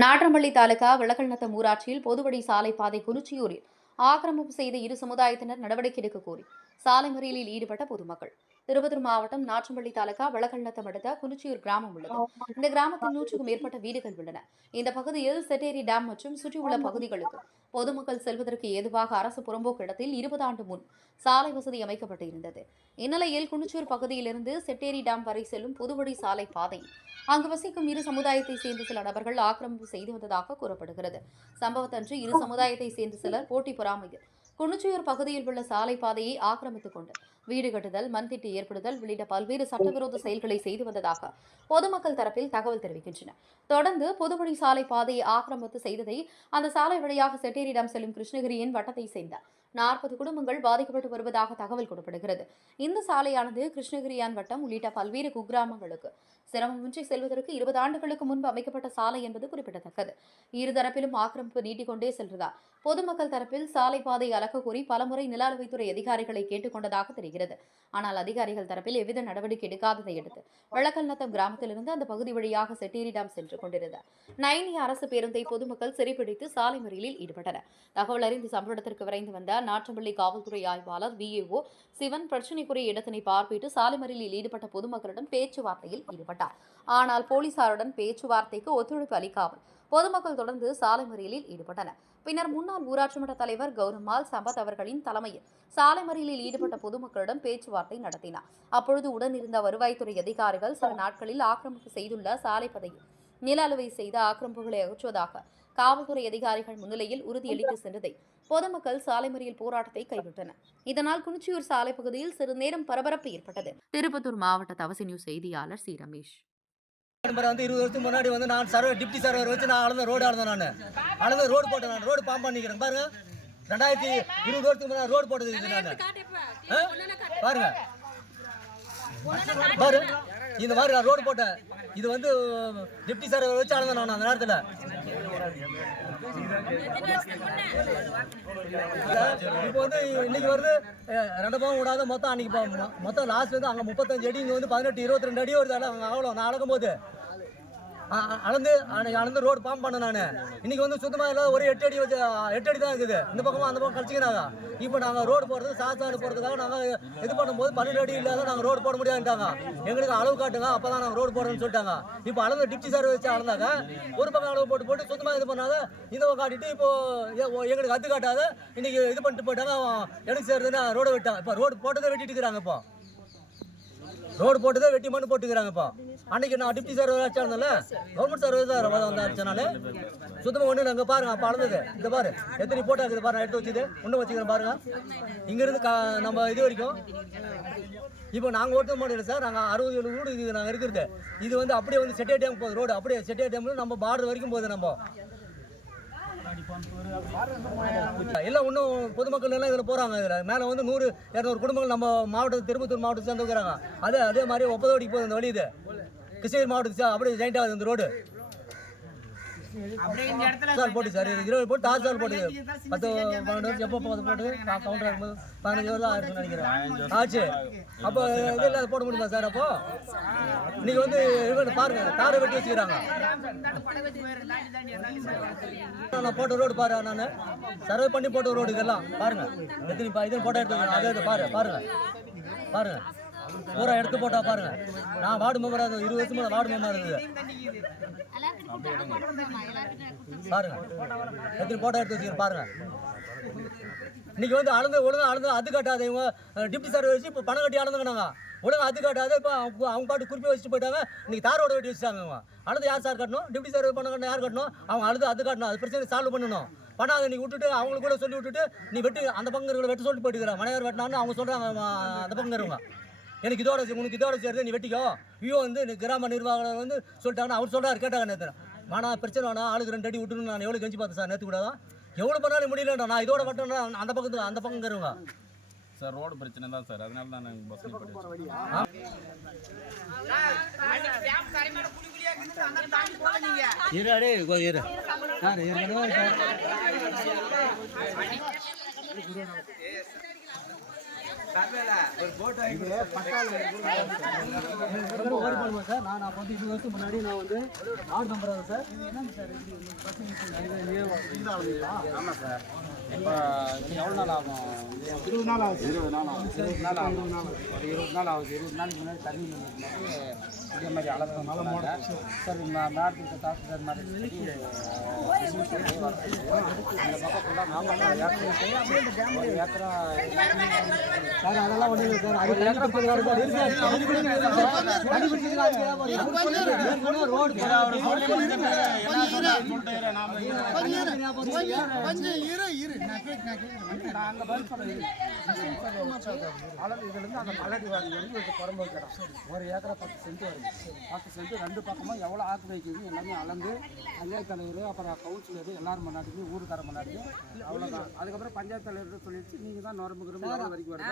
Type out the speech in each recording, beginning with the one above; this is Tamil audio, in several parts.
நாட்றம்பள்ளி தாலுகா விளக்கல்நத்தம் ஊராட்சியில் பொதுவழி சாலை பாதை குறிச்சியூரில் ஆக்கிரமிப்பு செய்த இரு சமுதாயத்தினர் நடவடிக்கை எடுக்க கோரி சாலை மறியலில் ஈடுபட்ட பொதுமக்கள். திருப்பத்தூர் மாவட்டம் நாற்றம்பள்ளி தாலுகா விளக்கல்நத்தம் அடுத்த குறிச்சியூர் கிராமம் உள்ளது. இந்த கிராமத்தில் 100க்கும் மேற்பட்ட வீடுகள் உள்ளன. இந்த பகுதியில் செட்டேரி டேம் மற்றும் சுற்றியுள்ள பகுதிகளுக்கு பொதுமக்கள் செல்வதற்கு ஏதுவாக அரசு புறம்போக்கு இடத்தில் 20 ஆண்டு முன் சாலை வசதி அமைக்கப்பட்டு இருந்தது. இந்நிலையில் குனிச்சூர் பகுதியிலிருந்து செட்டேரி டேம் வரை செல்லும் பொதுவழி சாலை பாதை அங்கு வசிக்கும் இரு சமுதாயத்தை சேர்ந்த சில நபர்கள் ஆக்கிரமிப்பு செய்து வந்ததாக கூறப்படுகிறது. சம்பவத்தன்று இரு சமுதாயத்தை சேர்ந்த சிலர் போட்டி பொறாமையில் குனிச்சியூர் பகுதியில் உள்ள சாலை பாதையை ஆக்கிரமித்துக் கொண்டு வீடு கட்டுதல், மண்திட்டு ஏற்படுதல் உள்ளிட்ட பல்வேறு சட்டவிரோத செயல்களை செய்து வந்ததாக பொதுமக்கள் தரப்பில் தகவல் தெரிவிக்கின்றன. தொடர்ந்து பொதுவழி சாலை பாதையை ஆக்கிரமித்து செய்ததை அந்த சாலை வழியாக செட்டேரியிடம் செல்லும் கிருஷ்ணகிரியின் வட்டத்தை சேர்ந்த 40 குடும்பங்கள் பாதிக்கப்பட்டு வருவதாக தகவல் கூறப்படுகிறது. இந்த சாலையானது கிருஷ்ணகிரியான் வட்டம் உள்ளிட்ட பல்வேறு குக்கிராமங்களுக்கு சிரமமின்றி செல்வதற்கு 20 ஆண்டுகளுக்கு முன்பு அமைக்கப்பட்ட சாலை என்பது குறிப்பிடத்தக்கது. இருதரப்பிலும் ஆக்கிரமிப்பு நீட்டிக்கொண்டே செல்வதால் பொதுமக்கள் தரப்பில் சாலை பாதை அளக்க கோரி பலமுறை நில அளவைத்துறை அதிகாரிகளை கேட்டுக் கொண்டதாக தெரிகிறது. ஆனால் அதிகாரிகள் தரப்பில் எவ்வித நடவடிக்கை எடுக்காததை அடுத்து விளக்கல்நத்தம் கிராமத்திலிருந்து அந்த பகுதி வழியாக செட்டேரி டேம் சென்று கொண்டிருந்த 9 அரசு பேருந்தை பொதுமக்கள் சிறைப்பிடித்து சாலை மறியலில் ஈடுபட்டனர். தகவல் அறிந்து சம்பவ இடத்திற்கு விரைந்து வந்த நாற்றம்பள்ளி காவல்துறை ஆய்வாளர் VAO சிவன் பிரச்சினைக்குரிய இடத்தினை பார்வையிட்டு சாலை மறியலில் ஈடுபட்ட பொதுமக்களிடம் பேச்சுவார்த்தையில் ஈடுபட்டார். ஆனால் போலீசாருடன் பேச்சுவார்த்தைக்கு ஒத்துழைப்பு அளிக்காமல் பொதுமக்கள் தொடர்ந்து சாலை மறியலில் ஈடுபட்டனர். பின்னர் முன்னாள் ஊராட்சி மன்ற தலைவர் கௌரம்மாள் சம்பத் அவர்களின் தலைமையில் சாலை மறியலில் ஈடுபட்ட பொதுமக்களிடம் பேச்சுவார்த்தை நடத்தினார். அப்பொழுது உடனிருந்த வருவாய்த்துறை அதிகாரிகள் சில நாட்களில் ஆக்கிரமிப்பு செய்துள்ள சாலை பதையில் நில அளவை செய்த ஆக்கிரமிப்புகளை அகற்றுவதாக காவல்துறை அதிகாரிகள் முன்னிலையில் உறுதியளித்து சென்றதை பொதுமக்கள் சாலை மறியல் போராட்டத்தை கைவிட்டனர். இதனால் குனிச்சியூர் சாலை பகுதியில் சிறு நேரம் பரபரப்பு ஏற்பட்டது. திருப்பத்தூர் மாவட்ட தவசி நியூஸ் செய்தியாளர் சி ரமேஷ். 20 வருஷத்துக்கு முன்னாடி நான் சர்வர் டிப்டி சர்வர் வச்சு நான் அளந்த ரோடு அளந்த ரோடு போட்டேன். நான் ரோடு பாம்பு பண்ணிக்கிறேன் பாருங்க. 2020 வருஷத்துக்கு முன்னாடி ரோடு போட்டது இது நான் பாருங்க பாரு இந்த மாதிரி நான் ரோடு போட்டேன். இது டிப்டி சர்வர் வச்சு அளந்தேன் நான் அந்த நேரத்தில். இப்போ இன்னைக்கு வருது 2 பாவம் விடாத மொத்தம் அன்னைக்கு மொத்தம் லாஸ்ட் அங்கே 35 அடி, இங்கே 18 22 அடி வருது. அவ்வளோ நான் அளக்கும் போது அளந்து ரோடு பாம்பு பண்ண நான். இன்னைக்கு சுத்தமாக இல்லை, ஒரு 8 அடி வச்சு 8 அடி தான் இருக்குது. இந்த பக்கமும் அந்த பக்கம் கழிச்சிக்கிறாங்க. இப்போ நாங்கள் ரோடு போடுறது சாத்தாடு போடுறதுக்காக நாங்கள் இது பண்ணும்போது 12 அடி இல்லாத நாங்கள் ரோடு போட முடியாதுட்டாங்க. எங்களுக்கு அளவு காட்டுங்க, அப்போ தான் நாங்கள் ரோடு போடுறோம்னு சொல்லிட்டாங்க. இப்போ அளந்து டிப்டி சார் வச்சு அளந்தாங்க. ஒரு பக்கம் அளவு போட்டு சுத்தமாக இது பண்ணாத இந்த பக்கம் காட்டிட்டு இப்போ எங்களுக்கு அது காட்டாத இன்னைக்கு இது பண்ணிட்டு போயிட்டாங்க. எனக்கு சேர்றதுன்னா ரோடு வெட்டாங்க. இப்போ ரோடு போட்டதை வெட்டிட்டு இருக்கிறாங்க. இப்போ ரோடு போட்டதே வெட்டி மண்ணு போட்டுக்கிறாங்க. இப்போ அன்னைக்கு நான் டிப்டி சர்வர் வச்சா இருந்தேன்ல, கவர்மெண்ட் சர்வர் தான் வந்தாச்சுனால சுத்தமாக ஒன்று நாங்கள் பாருங்க. அப்போ அளந்தது இந்த பாரு எத்தனை போட்டோ இருக்குது பாருங்க. எடுத்து வச்சுது ஒன்று வச்சுக்கிறேன் பாருங்க. இங்கேருந்து நம்ம இது வரைக்கும் இப்போ நாங்கள் ஓட்டு மாட்டோம் சார். நாங்கள் 60 வீடு இது நாங்கள் இருக்கிறது. இது அப்படியே செட்டே டேம் போகுது ரோடு. அப்படியே செட்டே டேம்ல நம்ம பார்டர் வரைக்கும் போகுது. நம்ம எல்லாம் இன்னும் பொதுமக்கள் எல்லாம் இதில் போகிறாங்க. இதில் மேலே 100-200 குடும்பங்கள் நம்ம மாவட்டத்தில் திருப்பத்தூர் மாவட்டத்தை சேர்ந்துக்கிறாங்க. அதே மாதிரி 30 அடிக்கு போகுது இந்த வழி. இது கிருஷ்ணகிரி மாவட்டத்து அப்படியே ஜாயிண்ட் ஆகுது இந்த ரோடு. சார் போட்டு சார் 20 போட்டு தார் போட்டு 10-12 வருஷம் எப்போ போட்டு கவுண்டர் இருக்கும்போது 15 வருஷம் ஆயிடுச்சுன்னு நினைக்கிறேன் ஆச்சு. அப்போ இதெல்லாம் போட முடியுமா சார்? அப்போ இன்னைக்கு பாருங்க தாரை வெட்டி வச்சுக்கிறாங்க. நான் போட்ட ரோடு பாரு, நான் சர்வே பண்ணி போட்ட ரோடு இதெல்லாம் பாருங்க. எத்தனை இது போட்டோ எடுத்து அதே பாருங்க பாருங்க பூரா எடுத்து போட்டா பாருங்க. நான் வார்டு மெம்பராக இருந்தது 20 வருஷமா வார்டு மெம்பராக இருந்தது. பாருங்க எத்தனை போட்டோ எடுத்து வச்சுக்கிறேன் பாருங்க. இன்னைக்கு ஒழுங்கா அளந்து அது காட்டாது. இவங்க டிப்டி சார் வச்சு இப்போ பணம் கட்டி அளந்துக்கினாங்க. ஒழுங்கா அது காட்டாது. இப்போ அவங்க பாட்டு குறிப்பி வச்சுட்டு போயிட்டாங்க. இன்னைக்கு தாரோட வெட்டி வச்சுட்டாங்க. அவங்க அளந்து யார் சார் கட்டணும்? டிப்டி சார் பணம் கட்டணும் யார் கட்டணும்? அவங்க அளந்து அது காட்டணும். அது பிரச்சனை சால்வ் பண்ணணும். பண்ணாத நீ விட்டுட்டு அவங்களுக்கு கூட சொல்லி விட்டுட்டு நீ வெட்டி அந்த பக்கம் வெட்ட சொல்லிட்டு போயிட்டு மனைவர் வெட்டினான்னு அவங்க சொல்கிறாங்க. அந்த பக்கம் இருவங்க எனக்கு உனக்கு இதோட சேர்ந்து நீ வெட்டிக்கோ. கிராம நிர்வாகம் சொல்லிட்டாங்கன்னா அவர் சொல்கிறார் கேட்டாங்க. நேற்று ஆனால் பிரச்சனை வேணா ஆளுக்கு 2 அடி விட்டுன்னு நான் எவ்வளோ கெஞ்சி பார்த்தேன் சார். நேற்று கூட தான் எவ்வளோ பண்ணாலும் முடியலன்றா. நான் இதோட வெட்டோன்னா அந்த பக்கம் இருவங்க சார். ரோடு பிரச்சனை தான் சார். அதனால தான் நாங்கள் பஸ் போட்டு ஓடி போடுமா சார்? நான் அப்போ வந்து 20 வருஷத்துக்கு முன்னாடி நான் வந்து வார்டு மெம்பராக சார். ஆமாம் சார். இப்போ எவ்வளோ நாள் ஆகும்? 20 நாள் ஆகுது. 20 நாள் ஆகுது. ஒரு 20 நாள் ஆகுது. 20 நாளைக்கு முன்னாடி தண்ணி நின்றுட்டு இதே மாதிரி அளவு சார் மேடத்துக்கு காசு சார் மாதிரி இந்த பக்கம் ஃபுல்லாக நாம ஏக்கரா சார் அதெல்லாம் ஒன்றும் இல்லை சார். அது ரோடு அங்கே பதில் சொல்கிறேன். அளவு இதுலேருந்து அந்த மலடி வாங்கி வந்து குறம்பு வைக்கிறோம். ஒரு ஏக்கரா 10 சென்ட் வருது. 10 சென்ட் ரெண்டு பக்கமும் எவ்வளோ ஆக்கு வைக்கிது எல்லாமே அளந்து பஞ்சாயத்து தலைவர் அப்புறம் கவுன்சிலர் எல்லாரும் முன்னாடிக்கு ஊருக்கார முன்னாடி அவ்வளோதான். அதுக்கப்புறம் பஞ்சாயத்து தலைவர் சொல்லிடுச்சு நீங்கள் தான் நரம்பு வரைக்கும் வருது.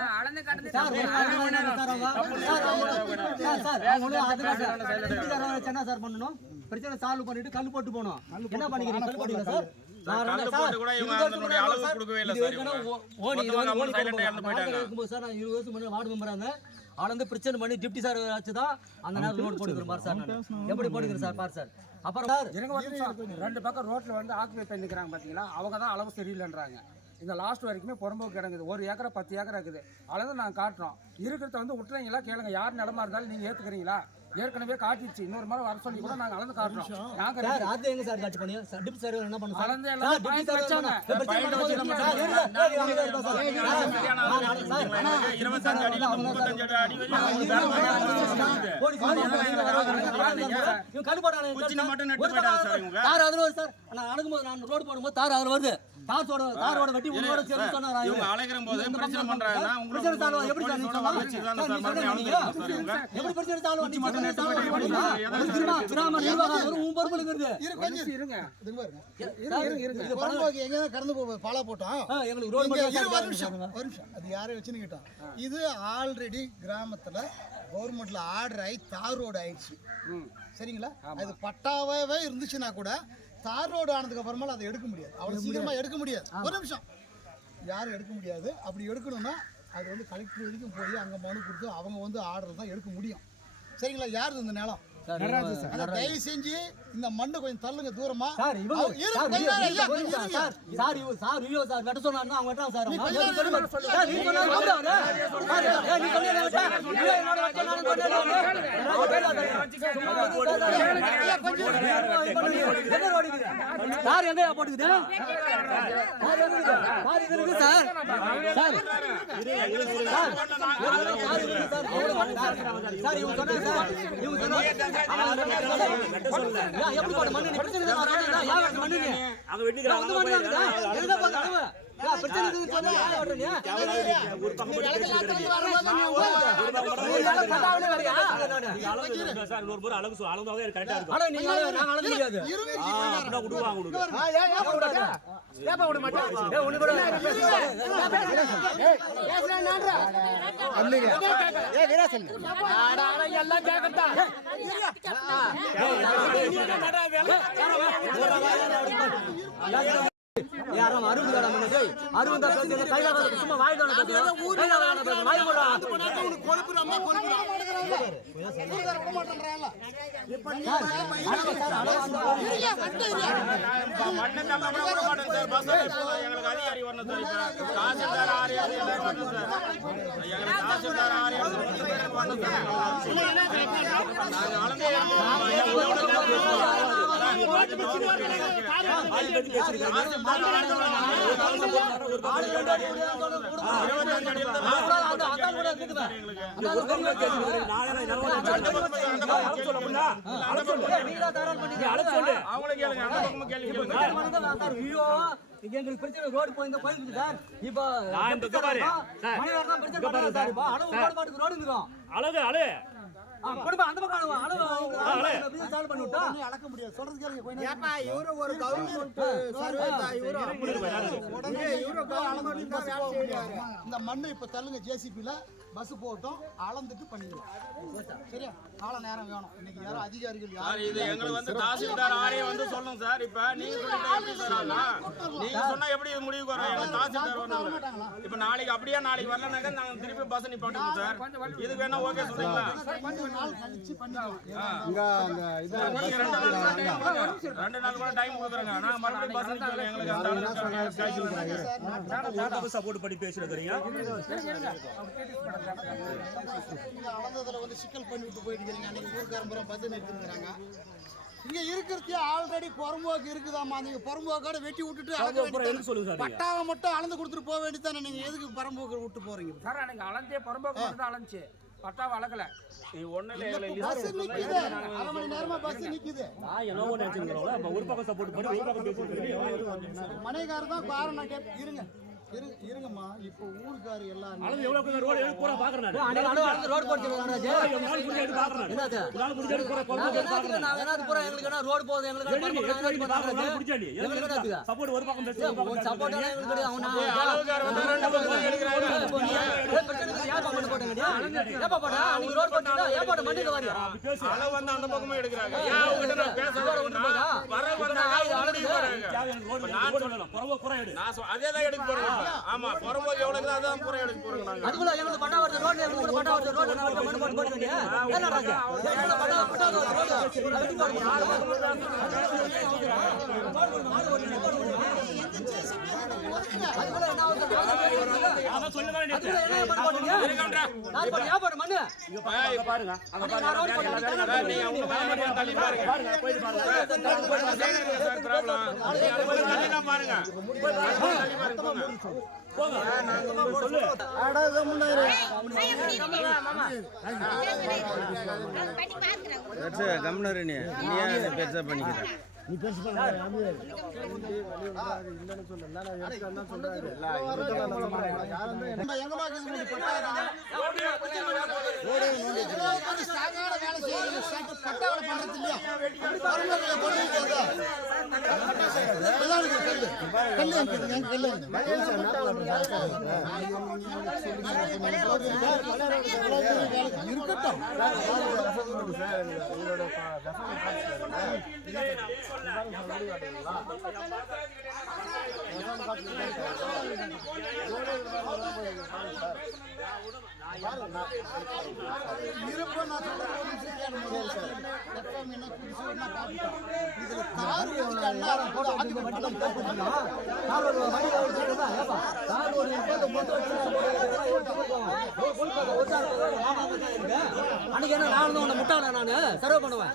என்ன சார் பண்ணணும்? பிரச்சனை சால்வ் பண்ணிட்டு கல் போட்டு போனோம். என்ன பண்ணிக்கிறீங்க? கல் போட்டீங்க சார். சார் நான் 20 வருஷம் முன்னாடி வார்டு மெம்பராங்க. அளந்து பிரச்சனை பண்ணி டிப்டி சார் வச்சுதான் அந்த நேரம் ரோடு போட்டுக்கிறேன் பாரு சார். எப்படி போட்டுக்கிறேன் சார் பாரு சார். அப்புறம் சார் ரெண்டு பக்கம் ரோட்டில் வந்து ஆக்குபை பண்ணிக்கிறாங்க பார்த்தீங்களா, அவங்க தான் அளவு சரியில்லைன்றாங்க. இந்த லாஸ்ட் வரைக்குமே புறம்போக்கு கிடங்குது. ஒரு ஏக்கரை 10 ஏக்கரா இருக்குது. அளந்து நாங்கள் காட்டுறோம். இருக்கிறத வந்து விட்டுறீங்களா கேளுங்க. யார் நிலமா இருந்தாலும் நீங்கள் ஏற்றுக்கிறீங்களா? ஏற்கனவே காட்டிடுச்சு. இன்னொரு முறை வர சொல்லி கூட நாங்கள் அளந்து காட்டுறோம். நாங்கள் அது எங்க சார் காட்சி பண்ணி டிப்டி சார் என்ன பண்ணுவோம்? அளந்து எல்லாம் வச்சாங்க. 25 அடியில 35 அடி ரோடு போடும்போது தார் அதுல வருது. தாரோட வெட்டி உங்களோட சேர்த்து சொன்னாரா? இவங்க அழைக்கிற போது பிரச்சனை பண்றாங்கன்னா உங்களுக்கு எப்படி சார் நீங்க எப்படி பிரச்சனை சால்வ் பண்ணி கிராம நிர்வாகம் உன் பொறுப்பு இருக்குது. இருங்க எங்க கடந்து போக பாலா போட்டோம். எங்களுக்கு ரோடு ஒரு நிமிஷம் அது யாரை வச்சுன்னு கேட்டோம். இது ஆல்ரெடி கிராமத்துல கவர்மெண்ட்ல ஆர்டர் ஆகி தார் ரோடு ஆயிடுச்சு. சரிங்களா? அது பட்டாவே இருந்துச்சுன்னா கூட தார் ரோடு ஆனதுக்கு அப்புறமா அதை எடுக்க முடியாது. அவ்வளவு சீக்கிரமா எடுக்க முடியாது. ஒரு நிமிஷம் யாரும் எடுக்க முடியாது. அப்படி எடுக்கணும்னா அது வந்து கலெக்டர் வரைக்கும் போய் அங்க மனு கொடுத்து அவங்க வந்து ஆர்டர் தான் எடுக்க முடியும். சரிங்களா? யாரு இந்த நிலம்? தயவு செஞ்சு இந்த மண்ணு கொஞ்சம் தள்ளுங்க தூரமா. எப்படி போட மண்ணு பிரச்சனை அங்க வெட்டிக்கிறாங்க யாரும் 60 கடை மண்ணு 60 பேருக்கு கையில சும்மா வாயில வாய் போடா கொழுப்புறமா மண்ணு தங்க கூட மாட்டேன் சார். பஸ் எங்களுக்கு அதிகாரி வரணும் சார். இப்ப தாசில்தார் ஆரியார் எல்லாம் வரணும் சார். எங்களுக்கு தாசில்தார் ஆரியார் வரணும் சார். நாங்க அளந்து எங்களுக்கு பிரச்சனை ரோடு போய் இந்த கோயிலுக்கு சார். இப்போ ரோடு இருக்கும் அந்த பக்கம் சால்வ் பண்ணி விட்டா அளக்க முடியாது. சொல்றது கேளுங்க. இவரு ஒரு கவர்மெண்ட் சர்வே தான். இவரு அளந்துட்டு பஸ் போக முடியாது. இந்த மண்ணு இப்ப தள்ளுங்க ஜேசிபில பஸ் போகட்டும், அளந்துட்டு பண்ணிக்கலாம். சரியா? கால நேரம் வேணும். இன்னைக்கு யாரும் அதிகாரிகள் சார் யாரும் இது எங்களுக்கு வந்து தாசில்தார் ஆரியை வந்து சொல்லணும் சார். இப்ப நீங்க சொல்லிட்டா எப்படி சார் ஆகலாம்? நீங்க சொன்னா எப்படி இது முடிவுக்கு வரும்? எங்களுக்கு தாசில்தார் வரணும். இப்ப நாளைக்கு அப்படியே நாளைக்கு வரலனாக்க நாங்க திருப்பி பஸ் நிப்பாட்டுவோம் சார். இதுக்கு வேணா ஓகே சொல்றீங்களா? கொஞ்சம் நாள் கழிச்சு பண்ணிக்கலாம். நீங்க 2 நாள் கூட டைம் கொடுக்குறேங்க. நாங்க மறுபடியும் பஸ் நிப்பாட்டுவோம். எங்களுக்கு அந்த அளவுக்கு சப்போர்ட் பண்ணி பேசுறதுறீங்க. அளந்ததுல வந்து சிக்கல் பண்ணி விட்டு போயிட்டு இருக்கீங்க. அன்னைக்கு ஊர்க்காரம்புறம் பஸ் நிறுத்திருக்கிறாங்க. இங்க இருக்கிறது ஆல்ரெடி புறம்போக்கு இருக்குதாமா. நீங்க புறம்போக்கோட வெட்டி விட்டுட்டு பட்டாவை மட்டும் அளந்து கொடுத்துட்டு போக வேண்டியதானே. நீங்க எதுக்கு புறம்போக்கு விட்டு போறீங்க? சார் அன்னைக்கு அளந்தே புறம்போக்கு மட்டும் தான் அளந்துச்சு, பட்டாவை அளக்கல. பஸ் நிக்குது, அரை மணி நேரமா பஸ் நிக்குது. மனைகாரர் தான் காரணம். இருங்க இருங்கம்மா. இப்போ ஊருக்காரு எல்லாரும் அந்த பக்கமும் எடுக்கிறாங்க. அதேதான் எடுக்க போறேன். ஆமா புறம்போக்கு எவ்வளவு இருக்குது அதான் புறம் எடுக்க போறோம் நாங்க. அதுக்குள்ள எங்களுக்கு பட்டா வருது ரோட்ல எங்களுக்கு பட்டா வருது ரோட்ல நம்ம மண்ணு போட வேண்டிய என்ன ராஜா எங்களுக்கு பட்டா வருது ரோட்ல வெட்டி போடுங்க. அதுக்குள்ள என்ன வந்து அத சொல்லுங்க. அதுக்குள்ள என்ன பண்ண போறீங்க? நான் பண்ண வியாபாரம் மண்ணு இங்க பாருங்க. அங்க பாருங்க. நீங்க உங்க மேல தள்ளி பாருங்க. போய் பாருங்க. Sir problem. தள்ளி பாருங்க. போங்க. சொல்லு. அடங்க முன்னாடி கம்னர் நீ ஏன் பெருசா பண்ணிக்கிற? நீ பெருசு பண்ண அன்னைக்கு என்ன நான் உன்னை முட்டாள நானு சர்வே பண்ணுவேன்.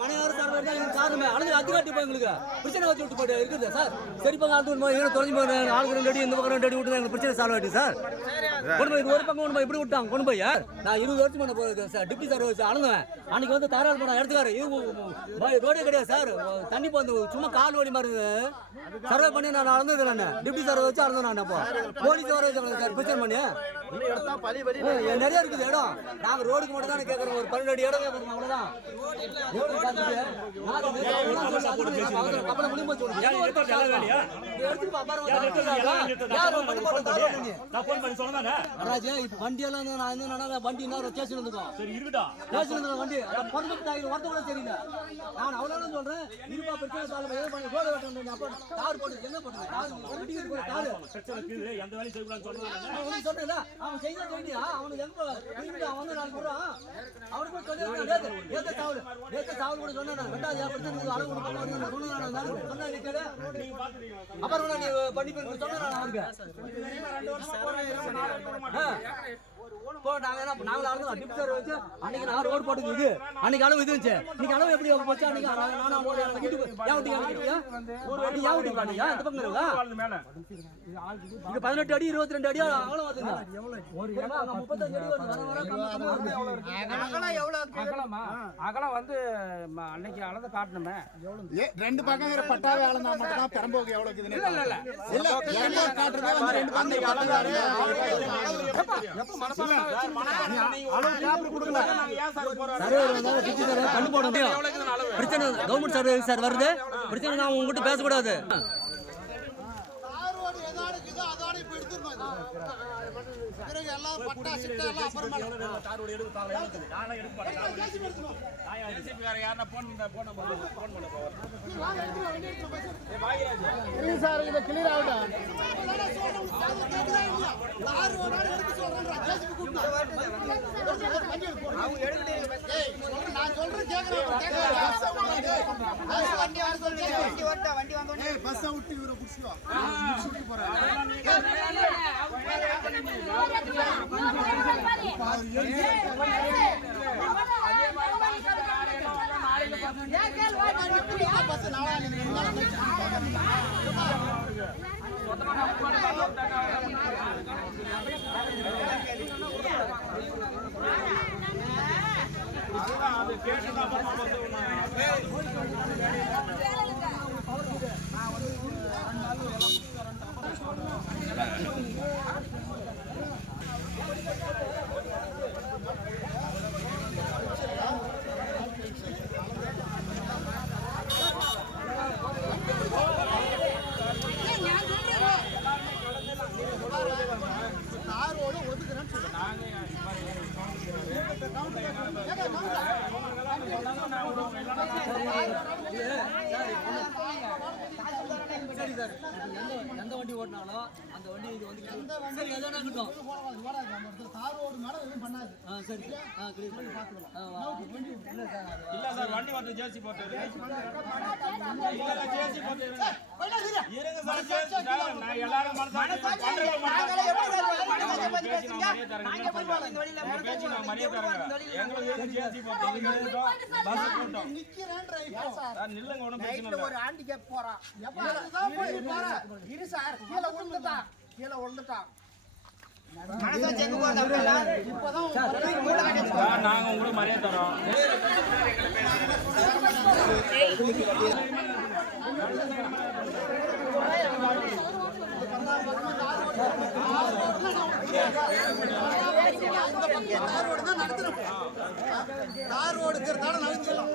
மனையாறு சர்வே தான் காரணமே அழகு அதிகாட்டி போய் எங்களுக்கு பிரச்சனை வச்சு விட்டு போயிட்டு இருக்குது சார். சரிப்பாங்க ஆள் தொலைஞ்சு போய் ஆளுக்கு 2 அடி இந்த பக்கம் 2 அடி விட்டு எங்களுக்கு பிரச்சனை சால்வ் ஆயிட்டு சார். கொண்டு போய் ஒரு பக்கம் கொண்டு போய் இப்படி விட்டாங்க கொண்டு போய் நான் 20 வருஷம் பண்ண போகிறேன் சார். டிப்டி சார் வச்சு அளந்தேன். அன்னைக்கு வந்து தரால் பண்ண எடுத்துக்காரு ரோடே கிடையாது சார். தண்ணி வந்து சும்மா கால் வலி மாதிரி சர்வே பண்ணி நான் அளந்தது. நான் டிப்டி சார் வச்சு அளந்தேன். நான் அப்போ போலீஸ் வர வச்சு சார் பிரச்சனை பண்ணி நிறைய இருக்குது இடம். நாங்க ரோடுக்கு மட்டும் தானே கேட்கறோம். ஒரு 12 அடி இடம் கேட்கறோம் அவ்வளவுதான். வண்டியெல்லாம் வண்டி ஸ்டேஷன் வந்துக்கும் வண்டி வரத்த தெரியல. நான் அவ்வளவு சொல்றேன். இருப்பா பிரச்சனை சொல்றேன். அவன் செய்ய வேண்டியா அவனுக்கு எங்க அவன் வந்து 4 போறான். அவனுக்கு சாவல் கூட சொன்னா அப்புறம் நீ பண்ணி சொன்ன அவனுக்கு நாங்களும் அளந்தோம். டிப் சார் வச்சு அன்னைக்கு நான் ரோடு போட்டுக்கு இது அன்னைக்கு அளவு இது இருந்துச்சு. இன்னைக்கு அளவு எப்படி போச்சு? அன்னைக்கு இந்த பக்கம் இருக்கா 18 அடி 22 அடி அகலம் வருதுங்க. 35 அடி அகலம் வந்து அன்னைக்கு அளந்து காட்டணுமே. 2 பக்கம் பட்டாவே அளந்தா மட்டும் தான் பெரம்போக்கு எவ்வளவு இருக்குதுன்னு இல்ல காட்டுறது வந்து 2 பக்கம் பட்டாவே எப்ப மனசால அளவு பேப்பர் கொடுக்கல. கண்டு போட முடியும். பிரச்சனை கவர்மெண்ட் சர்வீஸ் சார் வருது. பிரச்சனை நான் உங்ககிட்ட பேசக்கூடாது. எடுத்துடணும் இது. பிறகு எல்லாம் பட்டா சிட்டா எல்லாம் அப்புறமா ஜேசிபி வேற யாரா போன் பண்ண இருங்க சார் இதை கிளியர் ஆகுதா கார் ஒரு நாள் எடுக்க சொல்றேன் ஜேசிபி கூப்பிட்டு வண்டி எடுத்து அவங்க எடுக்கணும். ஏய் நான் சொல்றேன் வண்டி வந்தோடனே பஸ் விட்டு இவரை புடிச்சுவா புடிச்சு போறாங்க. பஸ் நாளைக்கு அது கேட்டு காரோட ஒதுக்குறேன்னு சொல்லுங்க. சரி சார், எந்த வண்டி ஓட்டினாலும் அந்த வண்டி இது வந்து சரி எதனா இருக்கட்டும். காரோடு மேடம் எதுவும் பண்ணாது. சரி கிளியர் பண்ணி பார்த்துக்கலாம். வண்டி இல்லை சார். இல்ல சார் வண்டி வந்து ஜேசி போட்டு இல்ல ஜேசி போட்டு இருங்க சார் ஜேசி சார் நான் எல்லாரும் மனசாட்சி பண்றவங்க மரியாதை தரங்க எங்களுக்கு ஜேசி போட்டு பஸ் போட்டோம் நிக்கிறேன்ற இப்போ சார் நில்லுங்க ஒண்ணும் பிரச்சனை இல்ல ஒரு ஹேண்டிகேப் போறான். எப்ப அதுதான் போய் போறா. இரு சார் கீழே விழுந்துட்டான். மனசாட்சி எங்க போறதா இப்போதான் சார் நாங்க உங்களுக்கு மரியாதை தரோம். காரோடு தான் நடத்துறோம். காரோடு இருக்கிறதால நடத்திடலாம்.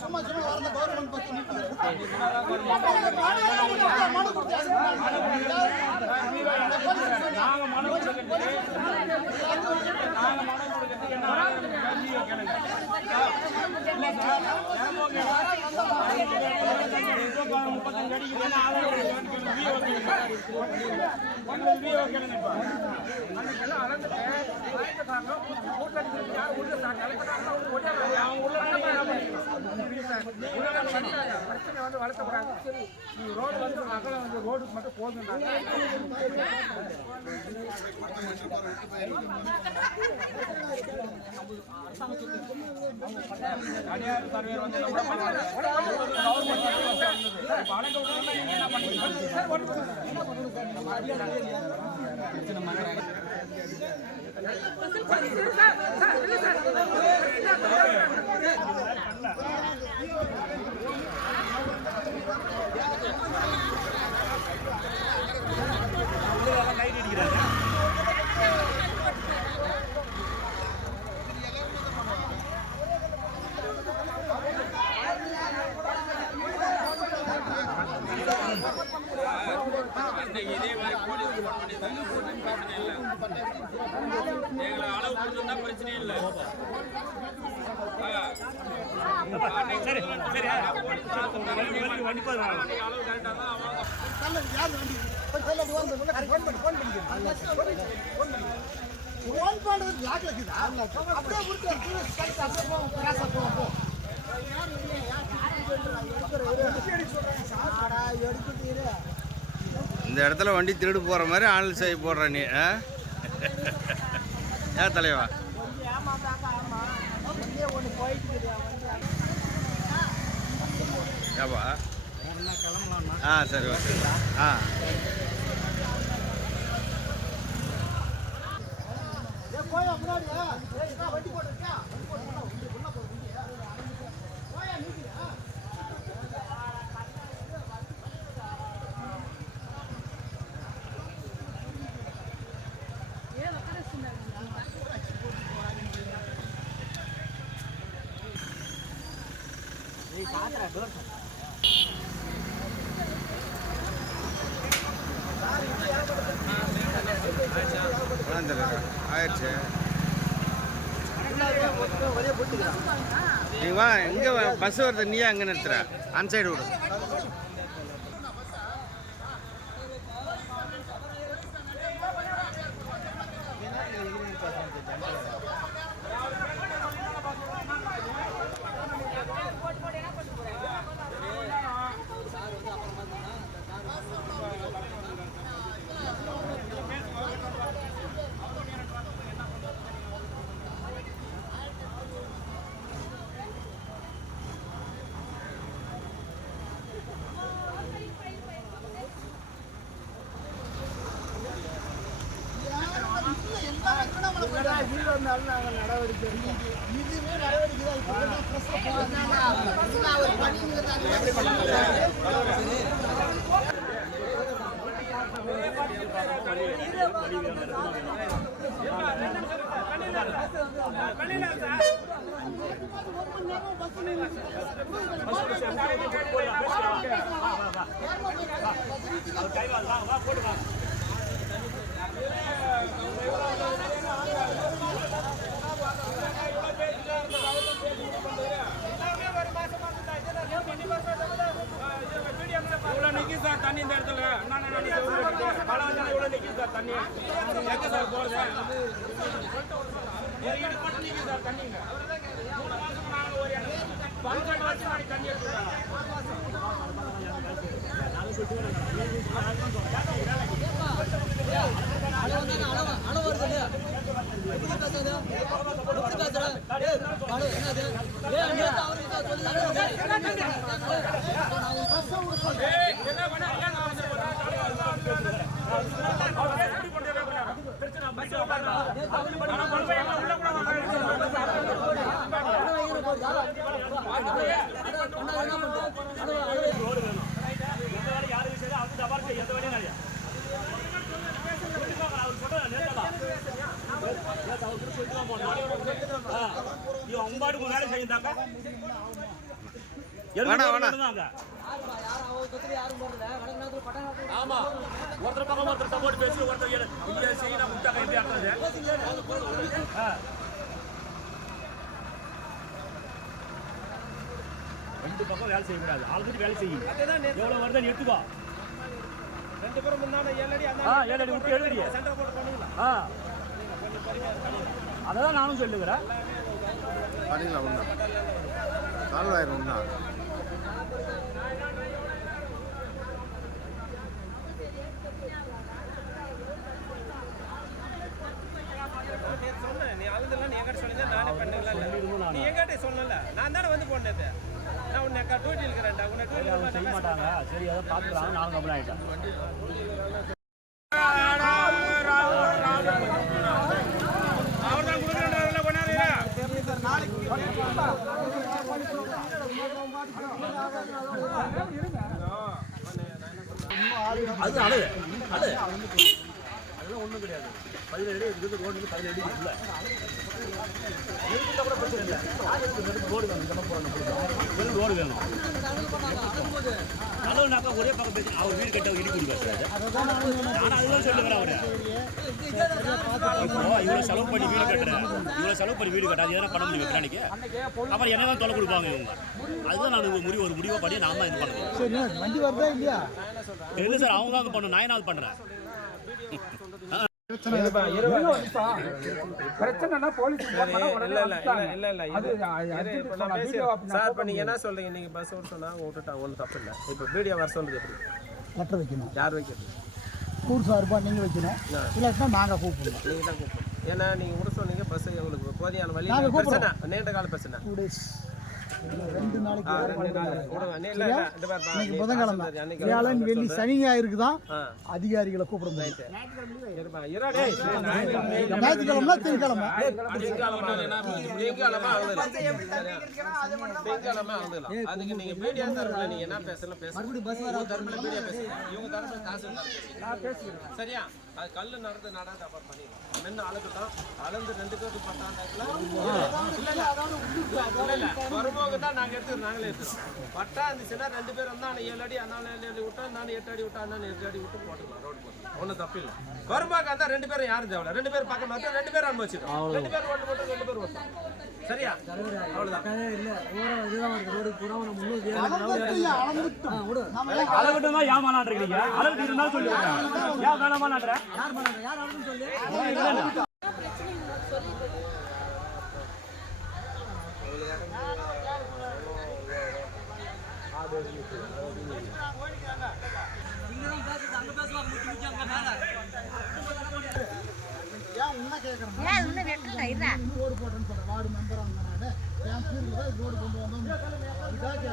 சும்மா வரந்த கவர்மெண்ட் பத்தி நாங்க மனு கொடுத்துட்டு பிரச்சனை வந்து வளர்த்தக்கூடாது. சரி ரோடு வந்து அகலம் வந்து ரோடுக்கு மட்டும் போதும். தனியார் சர்வேர் வந்து லைட் அடிக்கிறாங்க. இதே மாதிரி போலீஸ் எங்களை அளவு கொடுத்துருந்தா பிரச்சனை இல்லை. சரி சரி வண்டி அளவு கரெக்டாக தான் ஃபோன் பண்றது லாக் இருக்குதா? அப்படியே இந்த இடத்துல வண்டி திருடு போகிற மாதிரி ஆள் செய்ய போடுற நீ ஏன் தலைவா? ஒன்று போயிட்டு வரவா? ஆ சரி ஓகே. ஆ ஆயிடுச்சு. நீ வா, இங்கே பஸ் வருது, நீயே அங்கே நிறுத்துற, அந்த சைடு விடு. இவ்வளோ நிற்கி சார் தண்ணி இந்த இடத்துல மழை வந்தாலும் இவ்வளோ நிற்கி சார் தண்ணி எங்கே சார் போகிறது ஈடு போட்டு நிற்கி சார் தண்ணிங்க 3 மாதம் நாங்கள் ஒரு 12 வருஷம் தண்ணி எடுத்துருக்காங்க. ஆமா ஒருத்தர் பக்கம் ஒருத்தர் சப்போர்ட் பேசி ஒருத்தர் செய்ய முட்டாங்க எப்படி ரெண்டு பக்கம் வேலை செய்யக்கூடாது. ஆல்ரெடி வேலை செய்யும். எவ்வளவு வருது எடுத்துக்கோ. 2 பேரும் முன்னாடி 7 அடி விட்டு எழுதுறிய சென்டர் போட்டு பண்ணுவீங்களா? அதான் நானும் சொல்லுகிறேன். பண்ணிக்கலாம் ஒன்றா கால்வாயிரம் ஒன்றா சொன்னேன் நீ அழுதெல்லாம் நீ எங்கிட்ட சொல்லி நானே பண்ணல. நீ எங்கிட்ட சொல்லல, நான் தானே வந்து போனது. நான் உன்னை டூட்டில் இருக்கிறேன்டா. உன்னை டூட்டில் செய்ய மாட்டாங்க. சரி அதை பார்த்துக்கலாம். நானும் கம்பெனி ஆகிட்டேன். அவர் தான் கொடுக்குறேன் பண்ணாரு. அது அழகு அழகு அதெல்லாம் ஒன்றும் கிடையாது. 17 அடி இருக்குது ரோடு 17 அடி இல்லை கூட பிரச்சனை இல்லை. ரோடு வேணும். இந்த பக்கம் ரோடு வேணும். நல்லவனாக்கா ஒரே பக்கம் பேசி அவர் வீடு கட்ட இடி குடி பேசுறாரு. ஆனால் அதுதான் சொல்லுகிறேன். அவரு இப்போ இவ்வளோ செலவு பண்ணி வீடு கட்டுறேன், இவ்வளோ செலவு பண்ணி வீடு கட்டாது எதனா பண்ண முடியும் வைக்கிறானிக்கு. அப்புறம் என்ன தான் தொலை கொடுப்பாங்க இவங்க. அதுதான் நான் ஒரு முடிவை பண்ணி நான் தான் இது பண்ணுறேன். வண்டி வருதா இல்லையா? இல்லை சார், அவங்க தான் பண்ணணும். நான் என்ன பண்ணுறேன். பிரச்சனைனா போலீஸ் சார் இப்போ நீங்கள் என்ன சொல்கிறீங்க? நீங்கள் பஸ் ஓட சொன்னால் விட்டுட்டாங்க, ஒன்றும் தப்பு இல்லை. இப்போ வீடியோ வர சொல்லுது எப்படி? லெட்டர் வைக்கணும். யார் வைக்கிறது? ஊர் சார்பாக நீங்கள் வைக்கணும். இல்லாட்டினா நாங்கள் கூப்பிடணும். நீங்கள் தான் கூப்பிடணும். ஏன்னா நீங்கள் விட சொன்னீங்க பஸ் எங்களுக்கு போதியான வழி பிரச்சனை, நீண்ட கால பிரச்சனை. 2 days 2 நாளைக்கு வேற 2 நாள் விடுங்க. இல்ல இல்ல இந்த பாரு பா, இன்னைக்கு நீ புதன்கிழமை தாசில்தார் அன்னைக்கு வியாழன் வெள்ளி சனி ஞாயிறுக்கு தான் ஆ. அதிகாரிகளை கூப்பிட முடியும் இருப்பா இரா டேய் ஞாயிற்றுக்கிழமை திங்கக்கிழமை அதுக்கு நீங்க மீடியா தரப்புல நீங்க என்ன பேசலாம் பேசுங்க தரப்புல மீடியா பேசுங்க இவங்க தரப்புல தாசில்தார் பேசுங்க சரியா அது கல்லு நடந்து நடாத அப்புறம் பண்ணிடலாம் மென்னு அளக்குதான் அளந்து 2 பேருக்கு பட்டாண்டாக்குல இல்ல வரும்போது தான் நாங்க எடுத்துக்கிறோம் நாங்களே எடுத்துக்கிறோம் பட்டா இருந்துச்சுன்னா 2 பேர் வந்தா 7 அடி அண்ணாலும் 7 அடி விட்டா நான் 8 அடி விட்டா அண்ணா 8 அடி விட்டு போட்டுக்கலாம் ரோடு போட்டு ஒன்றும் தப்பு இல்லை வரும்போது அந்த 2 பேரும் யாரும் தேவையில்ல 2 பேர் பக்கம் பார்த்தா 2 பேர் அனுபவிச்சிடும் 2 பேர் ஓட்டு போட்டு 2 பேர் ஓட்டும் சரியா அவ்வளவுதான் அளவிட்டு தான் ஏமாலான்றீங்க அளவிட்டு இருந்தா சொல்லுவாங்க ஏன் வேணாமான்ற ஏன் உன்ன கேட்குறேன் ரோடு போடுறேன்னு சொல்கிறேன் வார்டு மெம்பராக இருந்தானே என் பேரில் தான் ரோடு கொண்டு வந்தோம்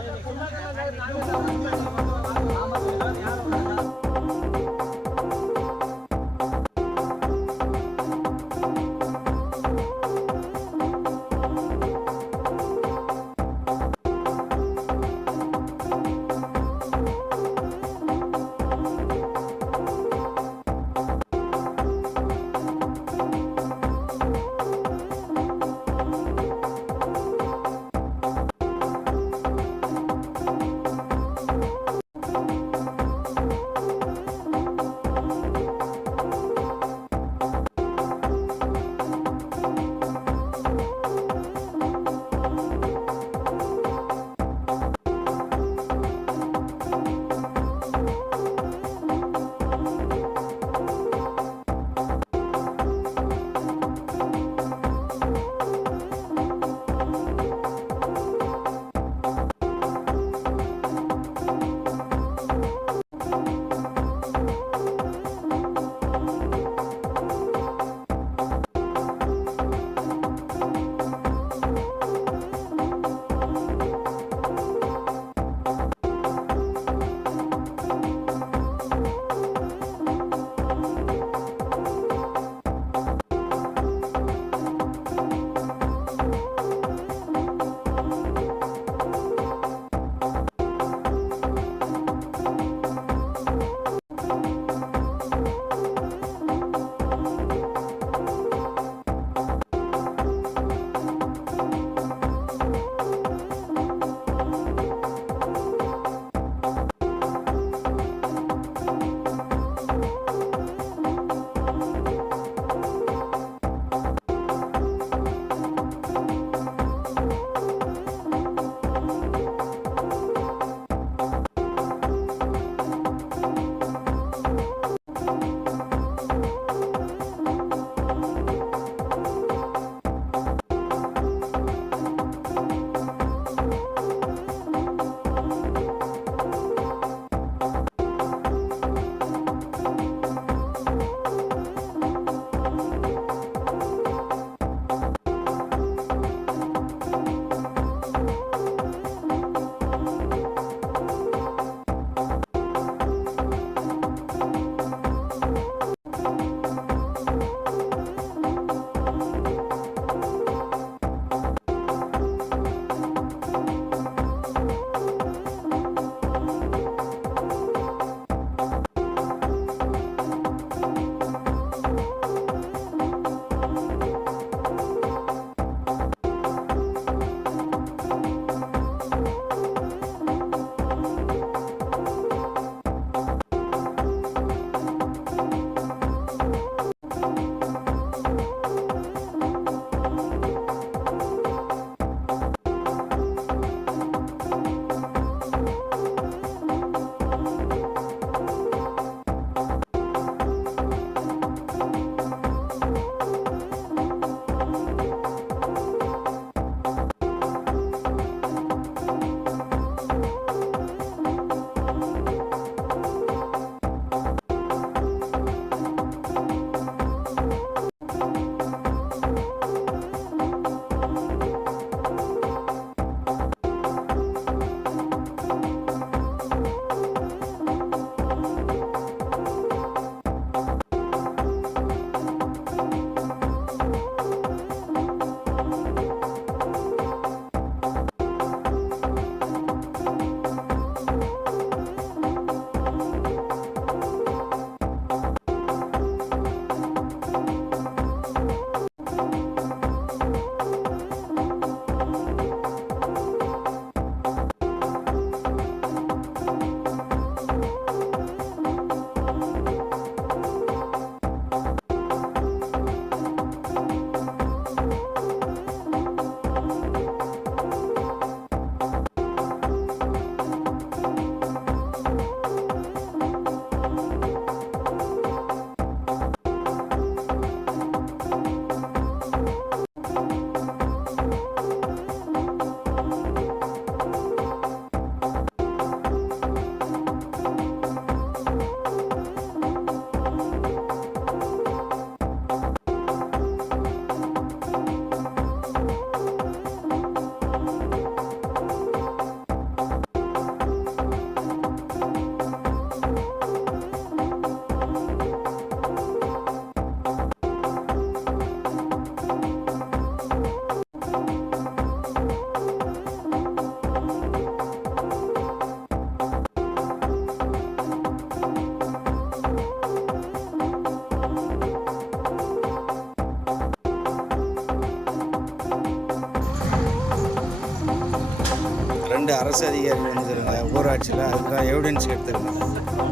2 அரசு அதிகாரிகள் வந்துருங்க ஊராட்சியில், அதுக்கு தான் எவிடன்ஸ் எடுத்துருக்கோம்.